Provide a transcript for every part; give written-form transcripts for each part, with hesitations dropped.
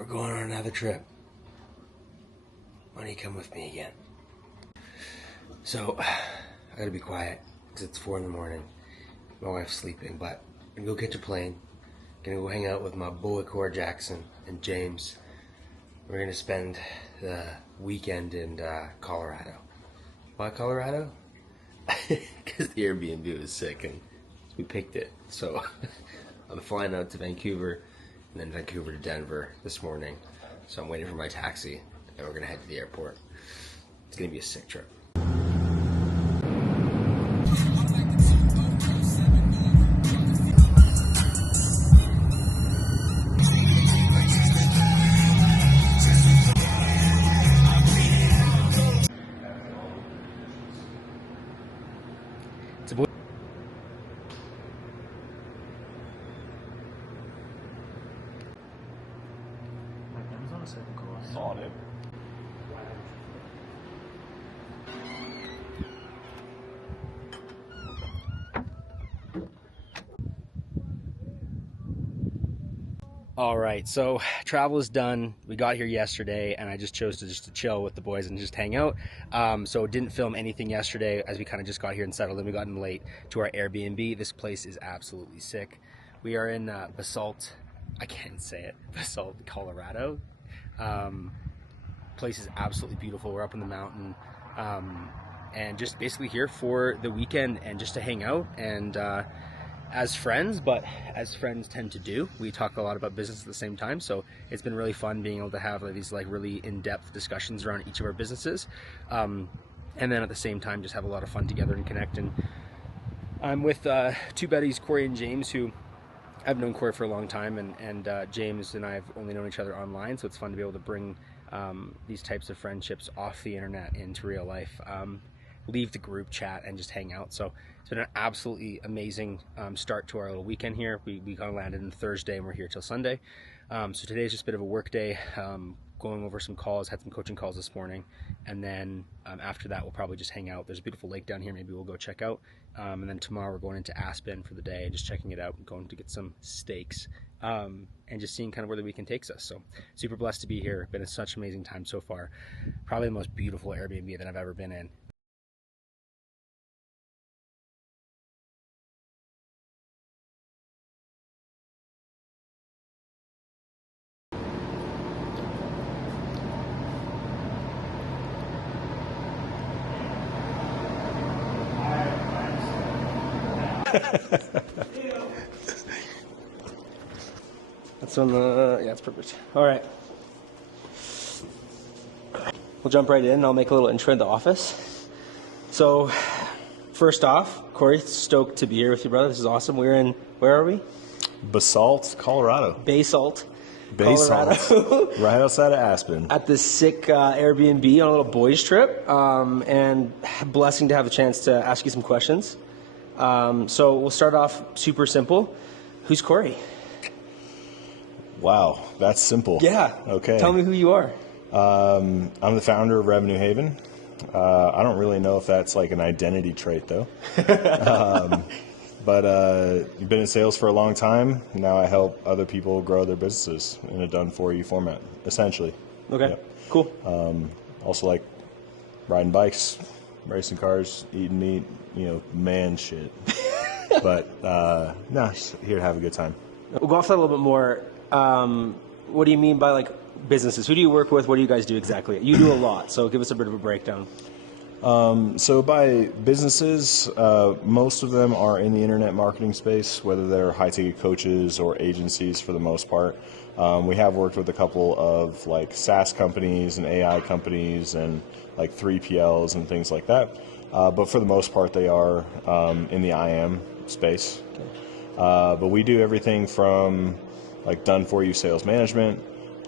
we're going on another trip. Why don't you come with me again? So, I gotta be quiet, because it's 4 in the morning. My wife's sleeping, but I'm gonna go catch a plane. Gonna go hang out with my boy Cory Jackson and James. We're gonna spend the weekend in Colorado. Why Colorado? Because the Airbnb was sick and we picked it. So I'm flying out to Vancouver and then Vancouver to Denver this morning. So I'm waiting for my taxi and we're gonna head to the airport. It's gonna be a sick trip. Saw it. All right, so travel is done. We got here yesterday, and I just chose to chill with the boys and just hang out. So didn't film anything yesterday as we kind of just got here and settled in. We got in late to our Airbnb. This place is absolutely sick. We are in Basalt. I can't say it. Basalt, Colorado. Place is absolutely beautiful. We're up in the mountain, and just basically here for the weekend and just to hang out and as friends, but as friends tend to do, we talk a lot about business at the same time. So it's been really fun being able to have these really in-depth discussions around each of our businesses, and then at the same time just have a lot of fun together and connect. And I'm with two buddies, Cory and James, who I've known Cory for a long time, and James and I have only known each other online, so it's fun to be able to bring these types of friendships off the internet into real life, leave the group chat and just hang out. So it's been an absolutely amazing start to our little weekend here. We kind of landed on Thursday and we're here till Sunday. So today's just a bit of a work day, going over some calls, had some coaching calls this morning, and then after that we'll probably just hang out. There's a beautiful lake down here, maybe we'll go check out, and then tomorrow we're going into Aspen for the day and just checking it out and going to get some steaks, and just seeing kind of where the weekend takes us. So super blessed to be here. Been such an amazing time so far. Probably the most beautiful Airbnb that I've ever been in. That's on the, yeah, that's perfect. All right. We'll jump right in. I'll make a little intro to the office. So, first off, Cory, stoked to be here with you, brother. This is awesome. We're in, where are we? Basalt, Colorado. Basalt, Colorado. Right outside of Aspen. At this sick Airbnb on a little boys trip, and blessing to have the chance to ask you some questions. So we'll start off super simple. Who's Cory? Wow, that's simple. Yeah. Okay. Tell me who you are. I'm the founder of Revenue Haven. I don't really know if that's like an identity trait, though. But you've been in sales for a long time. Now I help other people grow their businesses in a done-for-you format, essentially. Okay, Yep. Cool. Also like riding bikes, racing cars, eating meat, man shit. But just here to have a good time. We'll go off that a little bit more. What do you mean by businesses? Who do you work with? What do you guys do exactly? You do a lot, so give us a bit of a breakdown. So by businesses, most of them are in the internet marketing space, whether they're high-ticket coaches or agencies for the most part. We have worked with a couple of SaaS companies and AI companies and 3PLs and things like that. But for the most part, they are in the IM space. Okay. But we do everything from done-for-you sales management,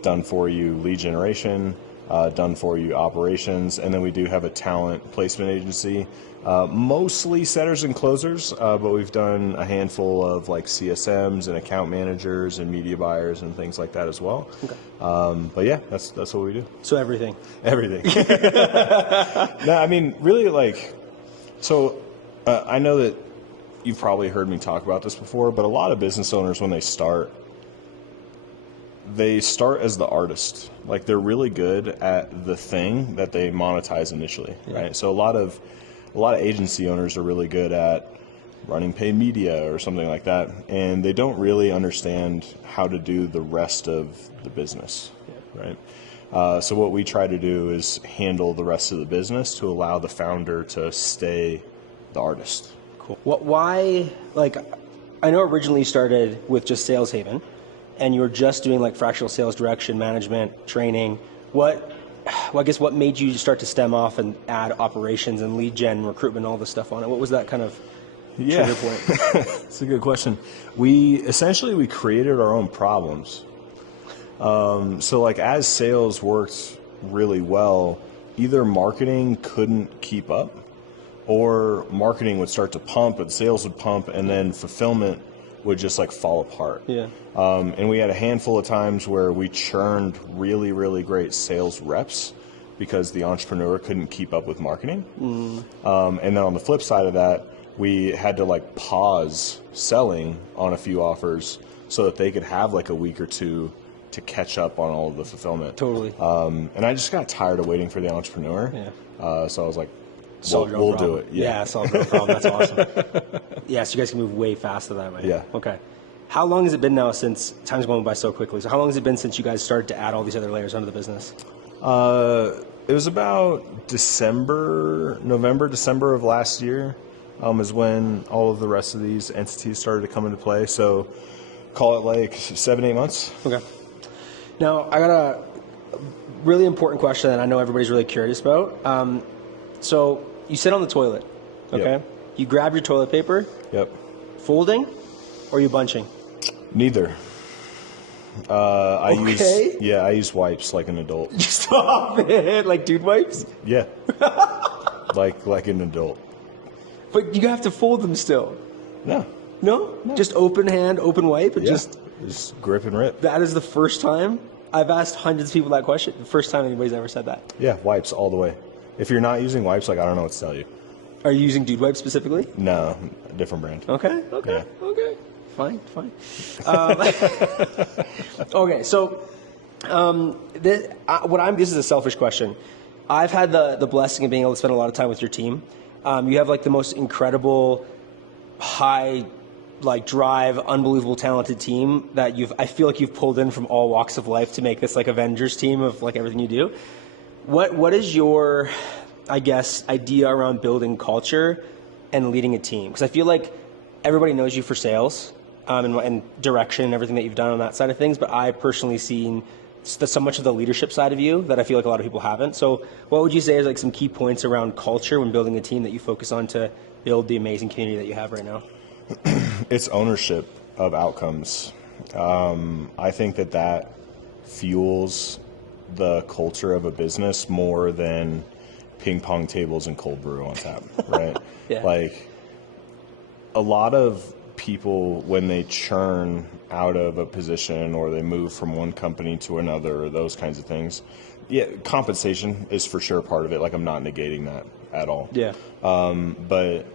done-for-you lead generation, done-for-you operations, and then we do have a talent placement agency, mostly setters and closers, but we've done a handful of CSMs and account managers and media buyers and things like that as well. Okay. But yeah, that's what we do. So everything. Everything. No, I mean, really, I know that you've probably heard me talk about this before, but a lot of business owners, when they start, they start as the artist. Like, they're really good at the thing that they monetize initially, right? So a lot of agency owners are really good at running paid media or something like that, and they don't really understand how to do the rest of the business, right? So what we try to do is handle the rest of the business to allow the founder to stay the artist. Cool. Why, like, I know originally you started with just Sales Haven, and you were just doing like fractional sales direction, management, training. I guess what made you start to stem off and add operations and lead gen, recruitment, all this stuff on it? What was that kind of trigger point? That's a good question. We created our own problems. So like, as sales worked really well, either marketing couldn't keep up, or marketing would start to pump and sales would pump, and then fulfillment would just like fall apart. Yeah. And we had a handful of times where we churned really, really great sales reps because the entrepreneur couldn't keep up with marketing. And then on the flip side of that, we had to like pause selling on a few offers so that they could have like a week or two to catch up on all of the fulfillment. Totally. And I just got tired of waiting for the entrepreneur. Yeah. So I was like, we'll do it. Yeah, solve your own problem. That's awesome. Yeah, so you guys can move way faster that way. Yeah. Okay. How long has it been now since, time's going by so quickly, so how long has it been since you guys started to add all these other layers onto the business? It was about November, December of last year is when all of the rest of these entities started to come into play. So call it like 7-8 months. Okay. Now, I got a really important question that I know everybody's really curious about. So you sit on the toilet, okay? Yep. You grab your toilet paper. Yep. Folding, or you bunching? Neither. I use wipes like an adult. Stop it! Like dude wipes? Yeah. like an adult. But you have to fold them still. No. No? Just open hand, open wipe, and just grip and rip. That is the first time I've asked hundreds of people that question. The first time anybody's ever said that. Yeah, wipes all the way. If you're not using wipes, like, I don't know what to tell you. Are you using dude wipes specifically? No, a different brand. Okay. Fine. Okay, so this is a selfish question. I've had the blessing of being able to spend a lot of time with your team. You have like the most incredible, high, like drive, unbelievable talented team that I feel like you've pulled in from all walks of life to make this like Avengers team of like everything you do. What is your, I guess, idea around building culture and leading a team? Because I feel like everybody knows you for sales and direction and everything that you've done on that side of things, but I personally seen so much of the leadership side of you that I feel like a lot of people haven't. So what would you say is like some key points around culture when building a team that you focus on to build the amazing community that you have right now? It's ownership of outcomes. I think that fuels the culture of a business more than ping pong tables and cold brew on tap, right? Yeah. Like, a lot of people, when they churn out of a position or they move from one company to another or those kinds of things, yeah, compensation is for sure part of it. Like, I'm not negating that at all. Yeah. But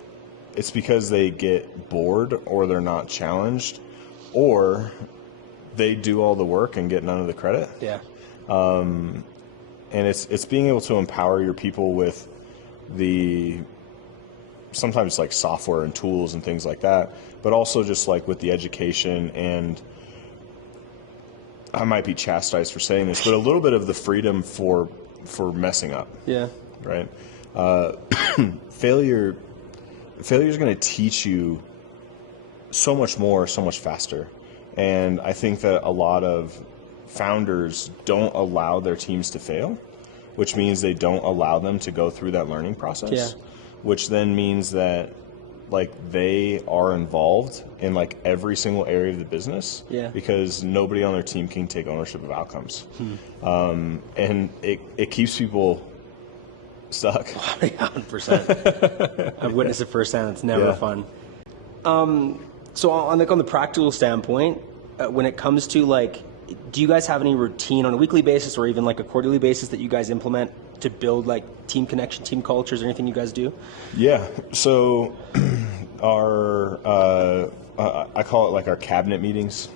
it's because they get bored or they're not challenged, or they do all the work and get none of the credit. Yeah. And it's being able to empower your people with the sometimes like software and tools and things like that, but also just like with the education, and I might be chastised for saying this, but a little bit of the freedom for messing up. Yeah. Right. Failure is going to teach you so much more, so much faster. And I think that a lot of founders don't allow their teams to fail, which means they don't allow them to go through that learning process. Yeah. Which then means that like they are involved in like every single area of the business. Yeah. Because nobody on their team can take ownership of outcomes. And it keeps people stuck. 100%. I've witnessed it firsthand. It's never fun. So on the practical standpoint, when it comes to like, do you guys have any routine on a weekly basis or even like a quarterly basis that you guys implement to build like team connection, team cultures, or anything you guys do? Yeah. So our I call it like our cabinet meetings.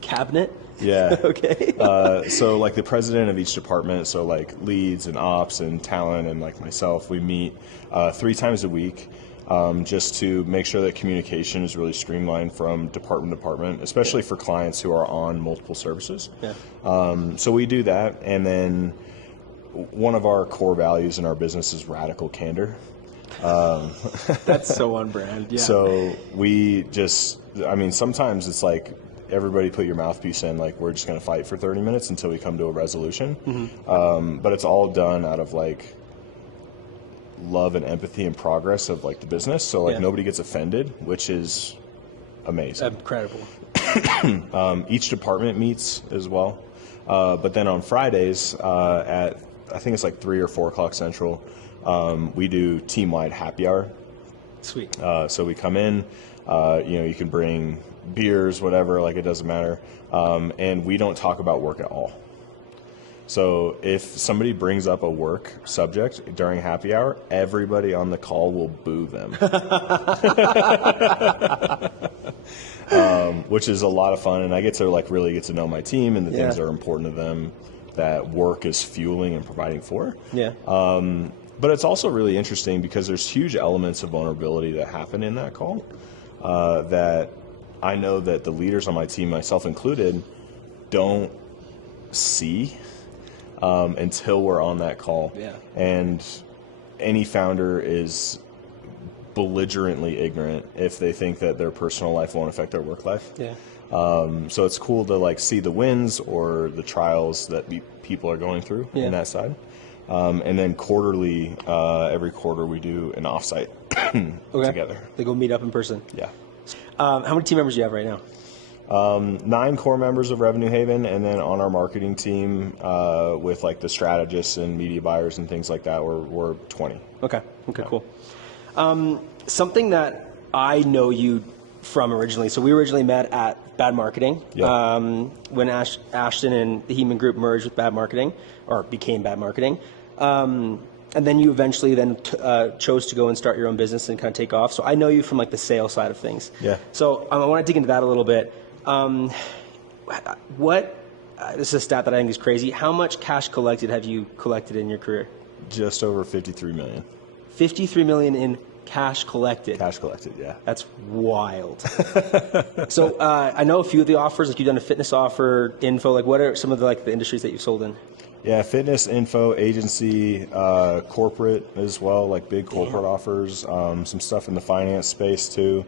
cabinet? Yeah. Okay. So like the president of each department, so like leads and ops and talent and like myself, we meet 3 times a week just to make sure that communication is really streamlined from department to department, especially for clients who are on multiple services. Yeah. So we do that, and then one of our core values in our business is radical candor. That's so on brand. Yeah. So we just, I mean, sometimes it's like, everybody put your mouthpiece in, like we're just going to fight for 30 minutes until we come to a resolution. But it's all done out of like love and empathy and progress of like the business. So like nobody gets offended, which is amazing. Incredible. Each department meets as well. But then on Fridays at, I think it's like 3 or 4 o'clock Central, we do team-wide happy hour. Sweet. So we come in, you can bring beers, whatever, like it doesn't matter. And we don't talk about work at all. So if somebody brings up a work subject during happy hour, everybody on the call will boo them. Which is a lot of fun, and I get to like really get to know my team and the things that are important to them that work is fueling and providing for. Yeah. But it's also really interesting because there's huge elements of vulnerability that happen in that call that I know that the leaders on my team, myself included, don't see until we're on that call. Yeah. And any founder is belligerently ignorant if they think that their personal life won't affect their work life. Yeah. So it's cool to like see the wins or the trials that people are going through in that side. And then quarterly, every quarter we do an offsite together. They go meet up in person. Yeah. How many team members do you have right now? 9 core members of Revenue Haven, and then on our marketing team with like the strategists and media buyers and things like that, we're 20. Okay, cool. Something that I know you from originally, so we originally met at Bad Marketing when Ashton and the Heman Group merged with Bad Marketing, or became Bad Marketing. And then you eventually chose to go and start your own business and kind of take off. So I know you from like the sales side of things. Yeah. So I want to dig into that a little bit. This is a stat that I think is crazy. How much cash collected have you collected in your career? Just over 53 million. 53 million in cash collected. Cash collected, yeah. That's wild. So I know a few of the offers, like you've done a fitness offer, info. Like what are some of the industries that you've sold in? Yeah, fitness, info, agency, corporate as well, like big corporate offers. Some stuff in the finance space too.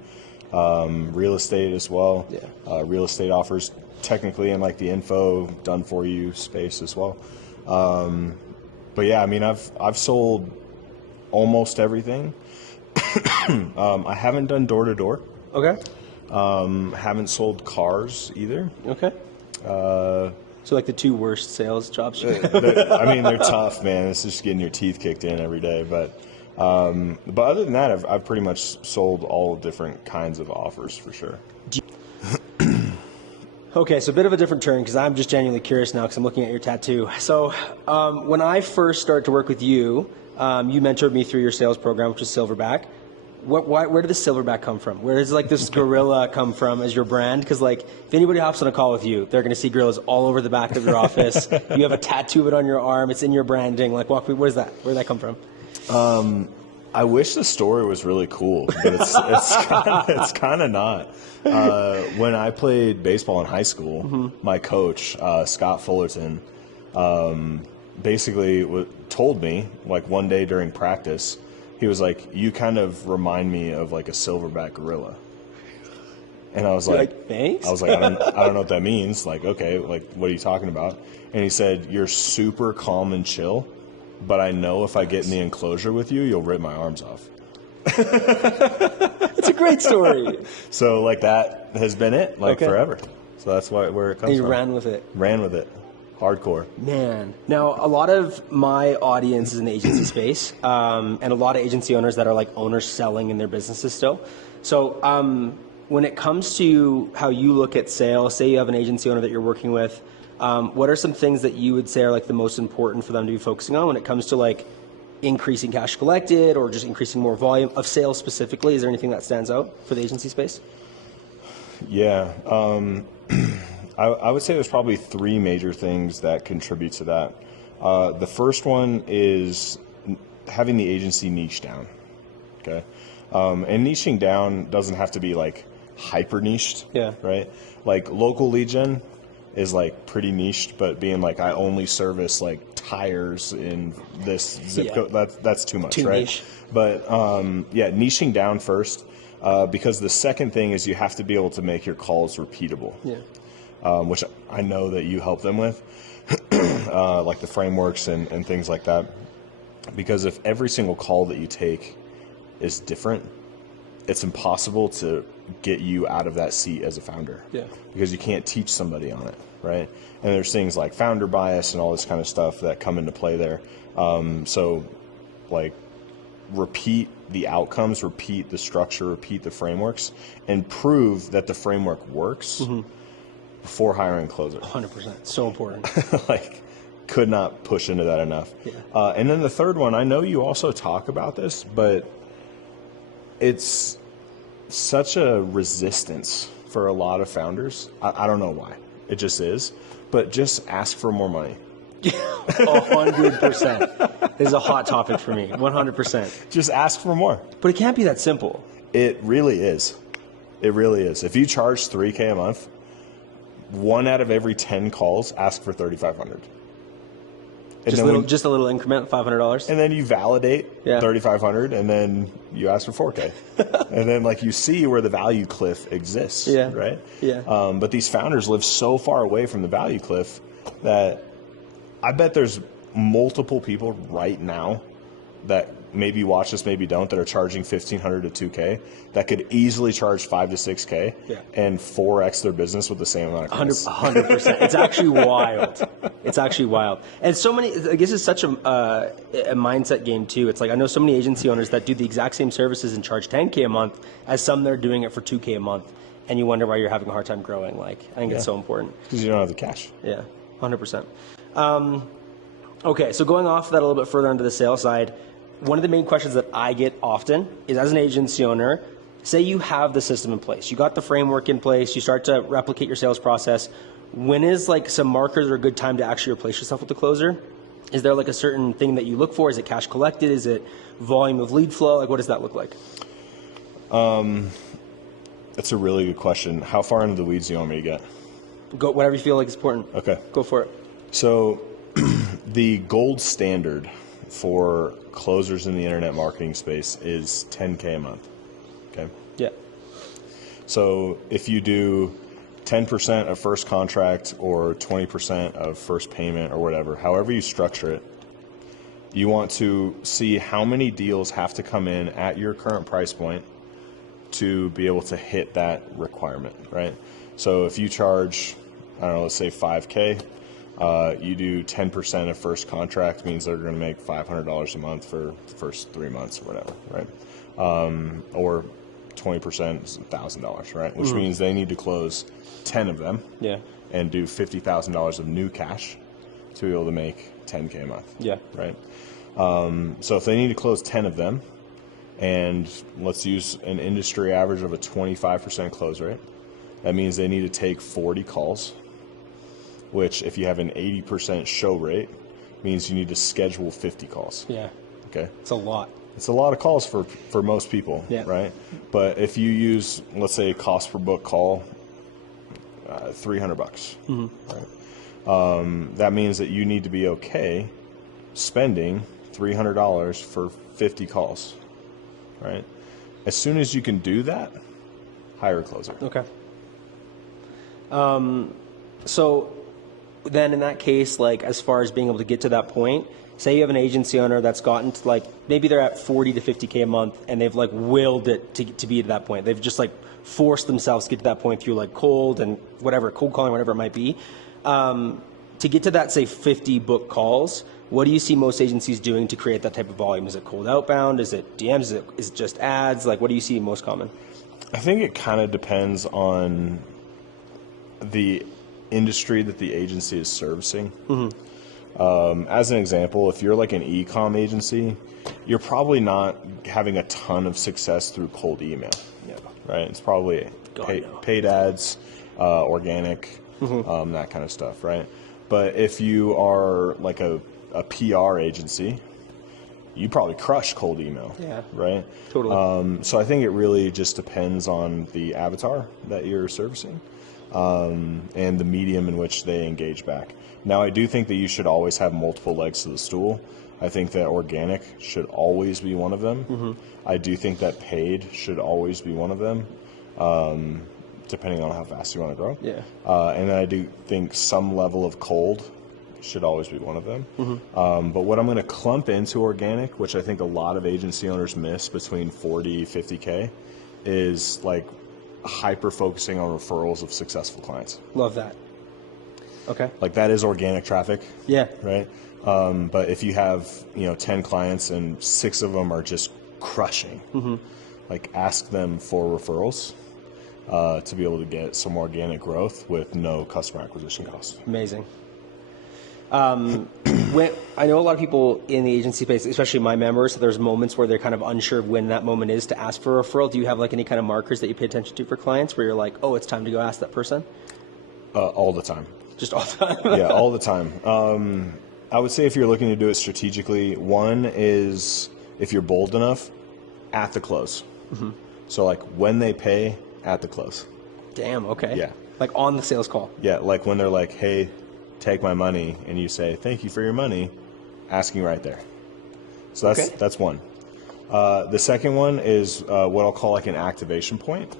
Real estate as well. Yeah. Real estate offers technically in like the info done for you space as well. But yeah, I mean, I've sold almost everything. I haven't done door to door. Okay. Haven't sold cars either. Okay. So like the 2 worst sales jobs. I mean, they're tough, man. It's just getting your teeth kicked in every day. But other than that, I've pretty much sold all different kinds of offers for sure. Okay, so a bit of a different turn because I'm just genuinely curious now because I'm looking at your tattoo. So when I first started to work with you, you mentored me through your sales program, which is Silverback. Where did the Silverback come from? Where does like this gorilla come from as your brand? Because like if anybody hops on a call with you, they're going to see gorillas all over the back of your office. You have a tattoo of it on your arm. It's in your branding. Like walk me. Where's that? Where did that come from? I wish the story was really cool, but it's kind of not. When I played baseball in high school, my coach, Scott Fullerton, basically told me like one day during practice, he was like, "You kind of remind me of like a silverback gorilla." And I was like, "Thanks." I was like, I don't know what that means. Like, okay, like what are you talking about? And he said, "You're super calm and chill, but I know if I get in the enclosure with you, you'll rip my arms off." It's a great story. So like that has been it, like forever. So that's where it comes and you from. ran with it. Ran with it. Hardcore. Man. Now, a lot of my audience is in the agency space, and a lot of agency owners that are like owners selling in their businesses still. So when it comes to how you look at sales, say you have an agency owner that you're working with, what are some things that you would say are like the most important for them to be focusing on when it comes to like increasing cash collected or just increasing more volume of sales specifically? Is there anything that stands out for the agency space? Yeah. I would say there's probably three major things that contribute to that. The first one is having the agency niche down. Okay. And niching down doesn't have to be like hyper niched. Yeah. Right. Like local lead gen is like pretty niched, but being like, I only service like tires in this zip code, that's too much. Too right. niche. But niching down first, because the second thing is you have to be able to make your calls repeatable. Yeah. Which I know that you help them with, like the frameworks and things like that. Because if every single call that you take is different, it's impossible to get you out of that seat as a founder. Yeah. Because you can't teach somebody on it, right? And there's things like founder bias and all this kind of stuff that come into play there. So, like, repeat the outcomes, repeat the structure, repeat the frameworks, and prove that the framework works before hiring a closer. 100%. So important. Like, could not push into that enough. Yeah. And then the third one, I know you also talk about this, but it's such a resistance for a lot of founders. I don't know why. It just is. But just ask for more money. 100%. This is a hot topic for me. 100%. Just ask for more. But it can't be that simple. It really is. It really is. If you charge $3,000 a month, 1 out of every 10 calls ask for $3,500. Just a little increment, $500. And then you validate $3,500, and then you ask for $4,000. And then like you see where the value cliff exists, right? Yeah. But these founders live so far away from the value cliff that I bet there's multiple people right now that maybe watch this, maybe don't, that are charging $1,500 to $2,000 that could easily charge $5,000 to $6,000 and 4x their business with the same amount of costs. 100%. It's actually wild. It's actually wild. And so many, I guess it's such a mindset game too. It's like, I know so many agency owners that do the exact same services and charge $10,000 a month as some that are doing it for $2,000 a month. And you wonder why you're having a hard time growing. Like, I think it's so important. Because you don't have the cash. Yeah, 100%. Okay, so going off that a little bit further onto the sales side, one of the main questions that I get often is, as an agency owner, say you have the system in place, you got the framework in place, you start to replicate your sales process. When is like some markers or a good time to actually replace yourself with the closer? Is there like a certain thing that you look for? Is it cash collected? Is it volume of lead flow? Like, what does that look like? That's a really good question. How far into the weeds do you want me to get? Go whatever you feel like is important. Okay. Go for it. So the gold standard for closers in the internet marketing space is $10,000 a month. Okay. Yeah. So if you do 10% of first contract or 20% of first payment or whatever, however you structure it, you want to see how many deals have to come in at your current price point to be able to hit that requirement, right? So if you charge, I don't know, let's say $5,000, you do 10% of first contract, means they're going to make $500 a month for the first 3 months or whatever, right? Or 20% is $1,000, right? Which means they need to close 10 of them and do $50,000 of new cash to be able to make $10,000 a month, right? So if they need to close 10 of them, and let's use an industry average of a 25% close rate, that means they need to take 40 calls, which if you have an 80% show rate, means you need to schedule 50 calls. Yeah. Okay. It's a lot. It's a lot of calls for most people, right? But if you use, let's say, cost per book call, $300, right? That means that you need to be okay spending $300 for 50 calls, right? As soon as you can do that, hire a closer. Okay. So then in that case, like as far as being able to get to that point, say you have an agency owner that's gotten to like, maybe they're at 40 to 50K a month and they've like willed it to be at that point. They've just like forced themselves to get to that point through like cold calling, whatever it might be. To get to that, say 50 book calls, what do you see most agencies doing to create that type of volume? Is it cold outbound? Is it DMs? Is it just ads? Like what do you see most common? I think it kind of depends on the industry that the agency is servicing. As an example, if you're like an e-com agency, you're probably not having a ton of success through cold email, right? It's probably paid ads, organic, that kind of stuff, right? But if you are like a PR agency, you probably crush cold email, right? Totally. So I think it really just depends on the avatar that you're servicing and the medium in which they engage back. Now, I do think that you should always have multiple legs to the stool. I think that organic should always be one of them. I do think that paid should always be one of them, depending on how fast you want to grow. And then I do think some level of cold should always be one of them. But what I'm going to clump into organic, which I think a lot of agency owners miss between 40, 50K, is like hyper focusing on referrals of successful clients. Love that. Okay. Like that is organic traffic. Yeah. Right. But if you have, 10 clients and 6 of them are just crushing, like ask them for referrals to be able to get some organic growth with no customer acquisition costs. Amazing. I know a lot of people in the agency space, especially my members, there's moments where they're kind of unsure of when that moment is to ask for a referral. Do you have like any kind of markers that you pay attention to for clients where you're like, oh, it's time to go ask that person? All the time. Just all the time? Yeah, all the time. I would say if you're looking to do it strategically, one is if you're bold enough, at the close. So like when they pay, at the close. Damn, okay. Yeah. Like on the sales call. Yeah, like when they're like, hey, take my money, and you say, thank you for your money, asking right there. So that's one. The second one is what I'll call like an activation point.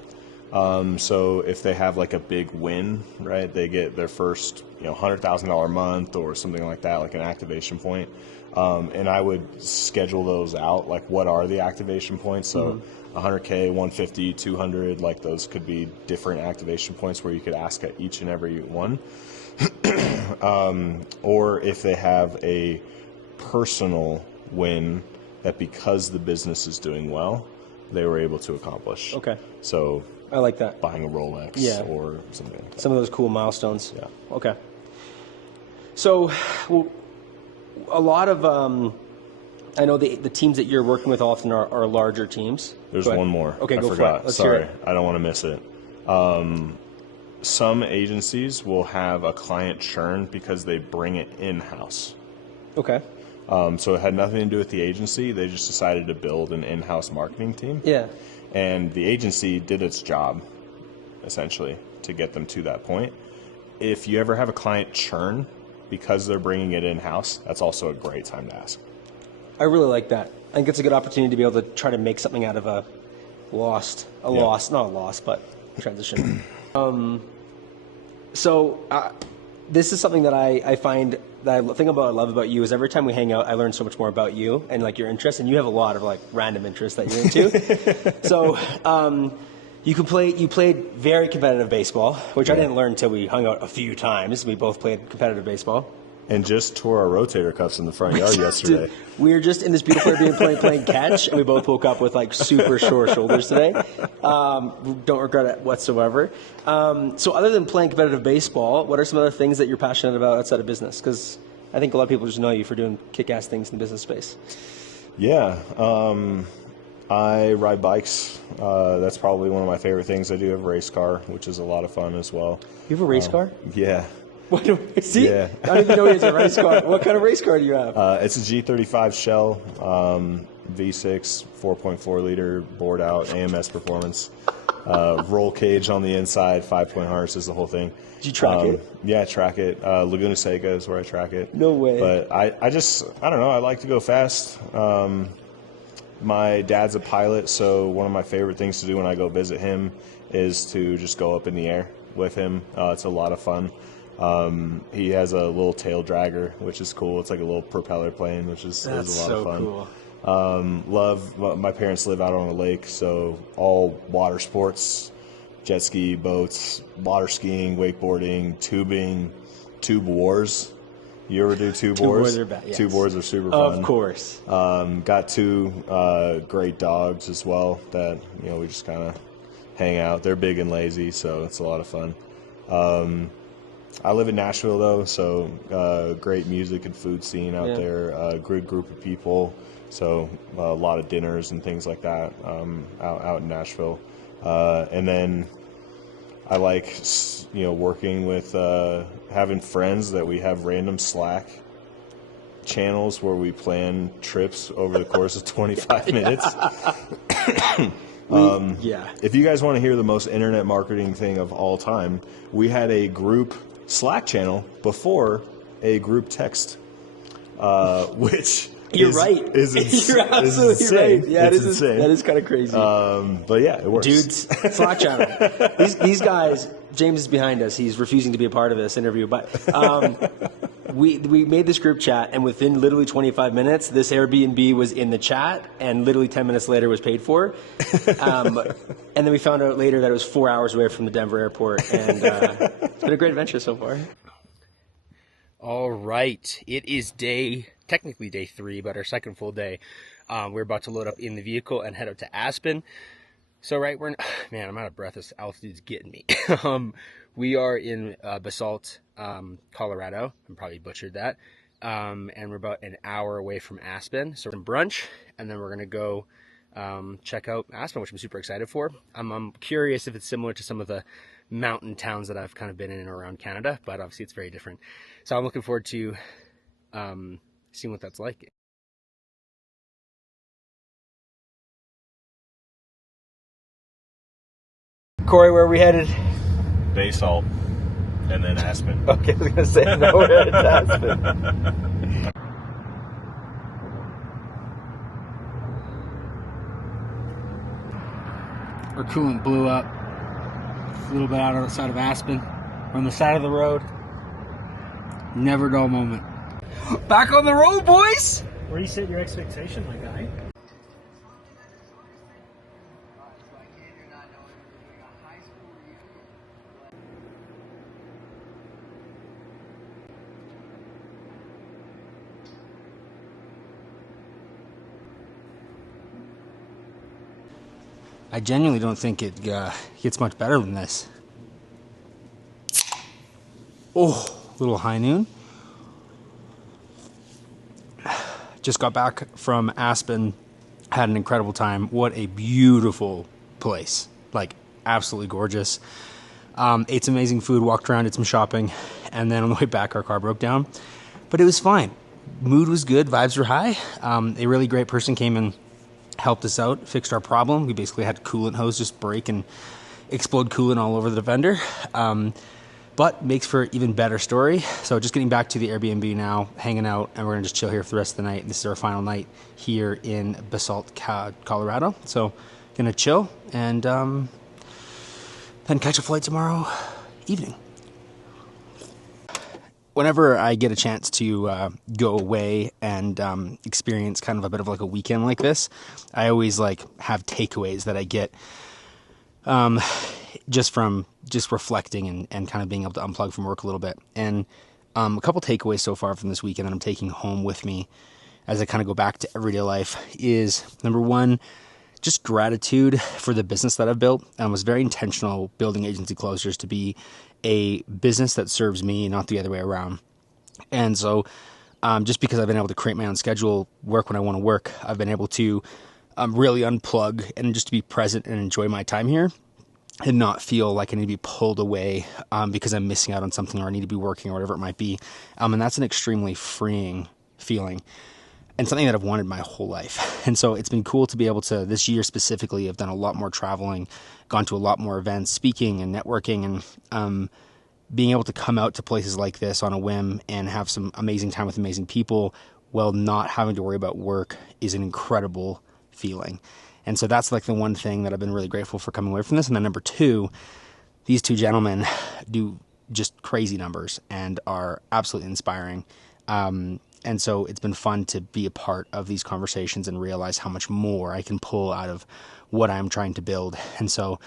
So if they have like a big win, right, they get their first, $100,000 a month or something like that, like an activation point. And I would schedule those out. Like, what are the activation points? So 100K, 150, 200, like those could be different activation points where you could ask at each and every one. Or if they have a personal win that because the business is doing well, they were able to accomplish. Okay. So I like that. Buying a Rolex or something like that. Some of those cool milestones. Yeah. Okay. So, a lot of, I know the teams that you're working with often are larger teams. There's one more. Okay, I go forgot. for it. Let's Sorry, hear it. I don't want to miss it. Some agencies will have a client churn because they bring it in-house. Okay. So it had nothing to do with the agency. They just decided to build an in-house marketing team. Yeah. And the agency did its job, essentially, to get them to that point. If you ever have a client churn because they're bringing it in-house, that's also a great time to ask. I really like that. I think it's a good opportunity to be able to try to make something out of a loss, not a loss, but transition. So this is something that I find that I love about you is every time we hang out, I learn so much more about you and like your interests, and you have a lot of like random interests that you're into. So you played very competitive baseball, which I didn't learn until we hung out a few times. We both played competitive baseball. And just tore our rotator cuffs in the front yard yesterday. We were just in this beautiful Airbnb playing catch, and we both woke up with like super sore shoulders today. Don't regret it whatsoever. So other than playing competitive baseball, what are some other things that you're passionate about outside of business? Because I think a lot of people just know you for doing kick-ass things in the business space. Yeah. I ride bikes. That's probably one of my favorite things. I do have a race car, which is a lot of fun as well. You have a race car? Yeah. See? Yeah. I don't even know he has a race car. What kind of race car do you have? It's a G35 Shell, V6, 4.4 liter, bored out, AMS performance, roll cage on the inside, 5-point harness is the whole thing. Did you track it? Yeah, I track it. Laguna Seca is where I track it. No way. But I don't know, I like to go fast. My dad's a pilot, so one of my favorite things to do when I go visit him is to just go up in the air with him. It's a lot of fun. He has a little tail dragger, which is cool. It's like a little propeller plane, which is a lot of fun. Cool. My parents live out on a lake, so all water sports, jet ski, boats, water skiing, wakeboarding, tubing, tube wars. You ever do tube wars? Tube wars are bad, yes. Tube wars are super fun. Of course. Got 2 great dogs as well that, we just kind of hang out. They're big and lazy, so it's a lot of fun. I live in Nashville, though, so great music and food scene out there, a good group of people, so a lot of dinners and things like that out in Nashville. And then I like, working with, having friends that we have random Slack channels where we plan trips over the course of 25 minutes. If you guys want to hear the most internet marketing thing of all time, we had a group Slack channel before a group text, which You're right. You're absolutely right. Yeah, it's insane. That is kind of crazy. But yeah, it works. Dudes, Slack channel. These guys, James is behind us. He's refusing to be a part of this interview. But we made this group chat, and within literally 25 minutes, this Airbnb was in the chat, and literally 10 minutes later was paid for. And then we found out later that it was 4 hours away from the Denver airport. And it's been a great adventure so far. All right. It is technically day 3, but our second full day. We're about to load up in the vehicle and head out to Aspen. So, right, man, I'm out of breath. This altitude's getting me. We are in Basalt, Colorado. I probably butchered that. And we're about an hour away from Aspen. So, some brunch, and then we're going to go check out Aspen, which I'm super excited for. I'm curious if it's similar to some of the mountain towns that I've kind of been in and around Canada, but obviously it's very different. So I'm looking forward to seeing what that's like. Cory, where are we headed? Basalt, and then Aspen. Okay, I was going to say, no, we're headed to Aspen. Our coolant blew up. A little bit out of the side of Aspen. We're on the side of the road. Never dull moment. Back on the road, boys! Where do you set your expectation, my guy? I genuinely don't think it gets much better than this. Oh, little high noon. Just got back from Aspen. Had an incredible time. What a beautiful place. Like, absolutely gorgeous. Ate some amazing food, walked around, did some shopping, and then on the way back, our car broke down. But it was fine. Mood was good, vibes were high. A really great person came and helped us out, fixed our problem. We basically had coolant hose just break and explode coolant all over the vendor. But makes for an even better story. So just getting back to the Airbnb now, hanging out, and we're gonna just chill here for the rest of the night. This is our final night here in Basalt, Colorado. So gonna chill and then catch a flight tomorrow evening. Whenever I get a chance to go away and experience kind of a bit of like a weekend like this, I always like have takeaways that I get just from reflecting and kind of being able to unplug from work a little bit. And a couple takeaways so far from this weekend that I'm taking home with me as I kind of go back to everyday life is, number one, just gratitude for the business that I've built. I was very intentional building Agency Closers to be a business that serves me, not the other way around. And so just because I've been able to create my own schedule, work when I want to work, I've been able to really unplug and just to be present and enjoy my time here and not feel like I need to be pulled away because I'm missing out on something or I need to be working or whatever it might be. And that's an extremely freeing feeling and something that I've wanted my whole life. And so it's been cool to be able to, this year specifically, I've done a lot more traveling, gone to a lot more events, speaking and networking, and being able to come out to places like this on a whim and have some amazing time with amazing people while not having to worry about work is an incredible feeling. And so that's like the one thing that I've been really grateful for coming away from this. And then number two, these two gentlemen do just crazy numbers and are absolutely inspiring. And so it's been fun to be a part of these conversations and realize how much more I can pull out of what I'm trying to build. And so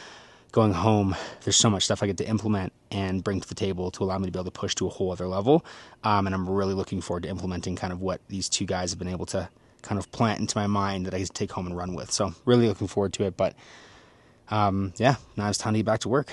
going home, there's so much stuff I get to implement and bring to the table to allow me to be able to push to a whole other level. And I'm really looking forward to implementing kind of what these two guys have been able to kind of plant into my mind that I can take home and run with. So really looking forward to it. But yeah, now it's time to get back to work.